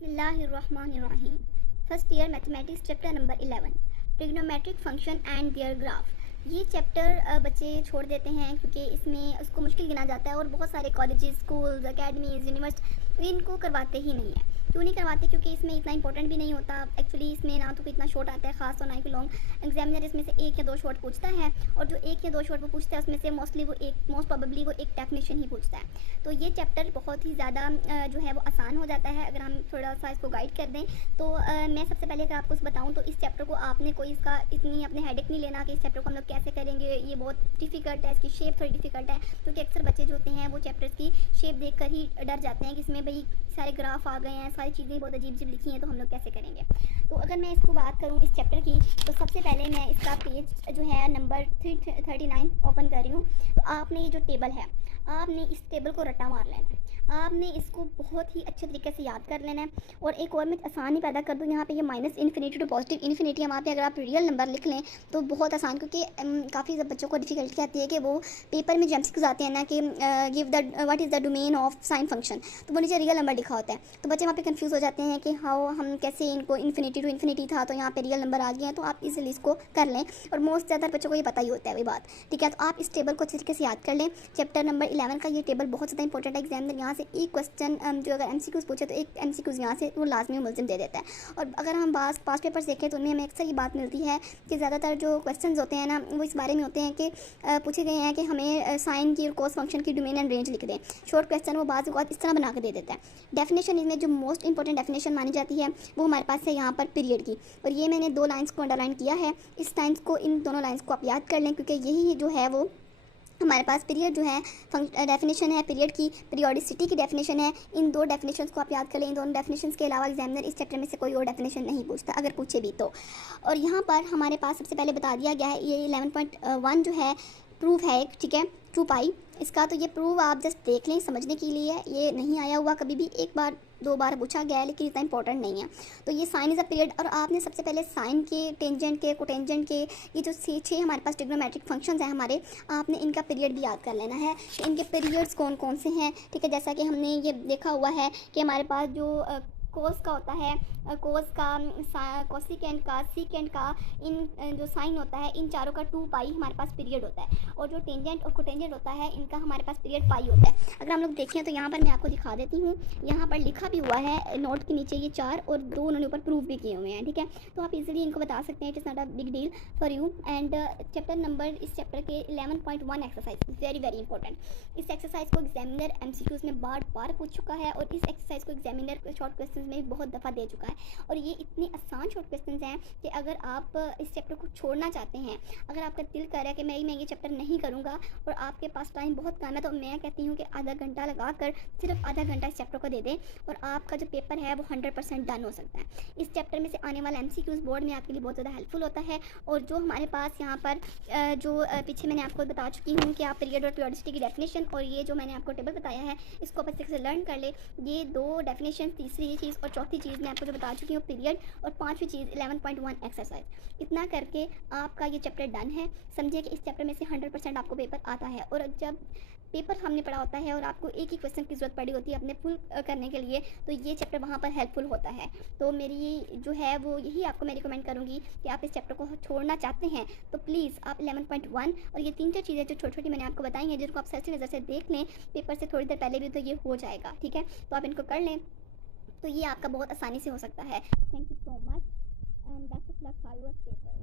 बिस्मिल्लाहिर्रहमानिर्रहीम। First year mathematics chapter number 11 trigonometric function and their graph. ये chapter बच्चे छोड़ देते हैं क्योंकि इसमें उसको मुश्किल गिना जाता है और बहुत सारे कॉलेजेस, स्कूल्स, अकेडमीज़, यूनिवर्सिटी इनको करवाते ही नहीं है। क्यों नहीं करवाते? क्योंकि इसमें इतना इंपॉर्टेंट भी नहीं होता। एक्चुअली इसमें ना तो इतना शॉर्ट आता है खास, और ना ही लॉन्ग। एग्जामिनर इसमें से एक या दो शॉर्ट पूछता है, और जो एक या दो शॉर्ट वो पूछता है उसमें से मोस्ट प्रोबेबली वो एक डेफिनेशन ही पूछता है। तो ये चैप्टर बहुत ही ज़्यादा जो है वो आसान हो जाता है अगर हम थोड़ा सा इसको गाइड कर दें। तो मैं सबसे पहले अगर आपको बताऊँ तो इस चैप्टर को आपने कोई इसका इतनी अपने हेडेक नहीं लेना कि इस चैप्टर को हम लोग कैसे करेंगे, ये बहुत डिफिकल्ट है, इसकी शेप थोड़ी डिफिकल्ट है। क्योंकि अक्सर बच्चे जो होते हैं वो चैप्टर्स की शेप देख कर ही डर जाते हैं कि इसमें भाई सारे ग्राफ आ गए हैं, सारी चीज़ें बहुत अजीब अजीब लिखी हैं, तो हम लोग कैसे करेंगे। तो अगर मैं इसको बात करूँ इस चैप्टर की, तो सबसे पहले मैं इसका पेज जो है नंबर 339 ओपन कर रही हूँ। तो आपने ये जो टेबल है, आपने इस टेबल को रट्टा मार लेना है। आपने इसको बहुत ही अच्छे तरीके से याद कर लेना है। और एक और मैं आसानी पैदा कर दूँ, यहाँ पे ये minus infinity to positive infinity है। वहाँ पे अगर आप रियल नंबर लिख लें तो बहुत आसान, क्योंकि काफ़ी बच्चों को डिफिकल्टी आती है कि वो पेपर में जेम्स आते हैं ना कि give the what is the domain of sine function, तो वो नीचे रियल नंबर लिखा होता है। तो बच्चे वहाँ पे कंफ्यूज हो जाते हैं कि हाउ हम कैसे, इनको इन्फिनिटी टू इन्फिनिटी था तो यहाँ पे रियल नंबर आ गए हैं। तो आप इजीली इसको कर लें, और मोस्ट ज़्यादा बच्चों को ये पता ही होता है वही बात, ठीक है। तो आप इस टेबल को अच्छे तरीके से याद कर लें। चैप्टर नंबर 11 का ये टेबल बहुत ज़्यादा इंपॉर्टेंट है। एग्जामिनर यहाँ से एक क्वेश्चन जो अगर एमसीक्यूज पूछे तो एक एमसीक्यूज यहाँ से वो लाजमी मुल्ज़िम दे देता है। और अगर हम पास पेपर्स देखें तो उनमें हमें अक्सर ये बात मिलती है कि ज़्यादातर जो क्वेश्चन होते हैं ना वो इस बारे में होते हैं कि पूछे गए हैं कि हमें साइन की और कोस फंक्शन की डोमेन एंड रेंज लिख दें। शॉर्ट क्वेश्चन वो बात इस तरह बना कर दे देता है। डेफिनेशन इसमें जो मोस्ट इंपॉर्टेंट डेफिनेशन मानी जाती है वो हमारे पास है यहाँ पर पीरियड की, और ये मैंने दो लाइन्स को अंडरलाइन किया है। इस लाइन्स को, इन दोनों लाइन्स को आप याद कर लें, क्योंकि यही जो है वो हमारे पास पीरियड जो है डेफिनेशन है पीरियड की, पीरियोडिसिटी की डेफिनेशन है। इन दो डेफिनेशंस को आप याद कर लें। इन दोनों डेफिनेशंस के अलावा एग्जामिनर इस चैप्टर में से कोई और डेफिनेशन नहीं पूछता, अगर पूछे भी तो। और यहाँ पर हमारे पास सबसे पहले बता दिया गया है, ये 11.1 जो है प्रूफ है एक, ठीक है, 2 पाई इसका। तो ये प्रूफ आप जस्ट देख लें, समझने के लिए है। ये नहीं आया हुआ कभी भी, एक बार दो बार पूछा गया है, लेकिन इतना इंपॉर्टेंट नहीं है। तो ये साइन इज़ अ पीरियड, और आपने सबसे पहले साइन के, टेंजेंट के, कोटेंजेंट के, ये जो 6 हमारे पास ट्रिग्नोमेट्रिक फंक्शंस हैं हमारे, आपने इनका पीरियड भी याद कर लेना है कि इनके पीरियड्स कौन कौन से हैं, ठीक है। जैसा कि हमने ये देखा हुआ है कि हमारे पास जो कोस का होता है, कोस का, कोसिकेंट का, सीकेंट का, इन जो साइन होता है, इन चारों का 2 पाई हमारे पास पीरियड होता है। और जो टेंजेंट और कोटेंजेंट होता है इनका हमारे पास पीरियड पाई होता है। अगर हम लोग देखें तो यहाँ पर मैं आपको दिखा देती हूँ, यहाँ पर लिखा भी हुआ है नोट के नीचे, ये 4 और 2 उन्होंने ऊपर प्रूफ भी किए हुए हैं, ठीक है। तो आप इजीली इनको बता सकते हैं, it is not a big deal for you. And chapter number, इस चैप्टर के 11.1 एक्सरसाइज वेरी वेरी इंपॉर्टेंट। इस एक्सरसाइज को एग्जामिनर एमसीक्यूज में बार बार पूछ चुका है, और इस एक्सरसाइज को एग्जामिनर शॉर्ट क्वेश्चन में बहुत दफ़ा दे चुका है। और ये इतने आसान शॉर्ट क्वेश्चंस हैं कि अगर आप इस चैप्टर को छोड़ना चाहते हैं, अगर आपका दिल कर रहा है कि मैं ये चैप्टर नहीं करूँगा और आपके पास टाइम बहुत कम है, तो मैं कहती हूँ कि आधा घंटा लगा कर सिर्फ आधा घंटा इस चैप्टर को दे दें, और आपका जो पेपर है वो 100% डन हो सकता है। इस चैप्टर में से आने वाला MCQs बोर्ड में आपके लिए बहुत ज़्यादा हेल्पफुल होता है। और जो हमारे पास यहाँ पर जो पीछे मैंने आपको बता चुकी हूँ कि आप पीरियड और पीरियोडिसिटी की डेफिनेशन, और ये जो मैंने आपको टेबल बताया है, इसको आप अच्छे से लर्न कर ले। ये 2 डेफिनेशन, तीसरी ये चीज़, और चौथी चीज़ मैं आपको जो बता चुकी हूँ पीरियड, और 5वीं चीज़ 11.1 एक्सरसाइज। इतना करके आपका ये चैप्टर डन है। समझिए कि इस चैप्टर में से 100% आपको पेपर आता है। और जब पेपर हमने पढ़ा होता है और आपको एक ही क्वेश्चन की ज़रूरत पड़ी होती है अपने फुल करने के लिए, तो ये चैप्टर वहाँ पर हेल्पफुल होता है। तो मेरी जो है वो यही आपको मैं रिकमेंड करूँगी कि आप इस चैप्टर को छोड़ना चाहते हैं तो प्लीज़ आप 11.1 और ये 3-4 चीज़ें जो छोटी छोटी मैंने आपको बताई हैं, जिनको आप सरसी नज़र से देख लें पेपर से थोड़ी देर पहले भी, तो ये हो जाएगा, ठीक है। तो आप इनको कर लें, तो ये आपका बहुत आसानी से हो सकता है। Thank you so much and best of luck for your paper.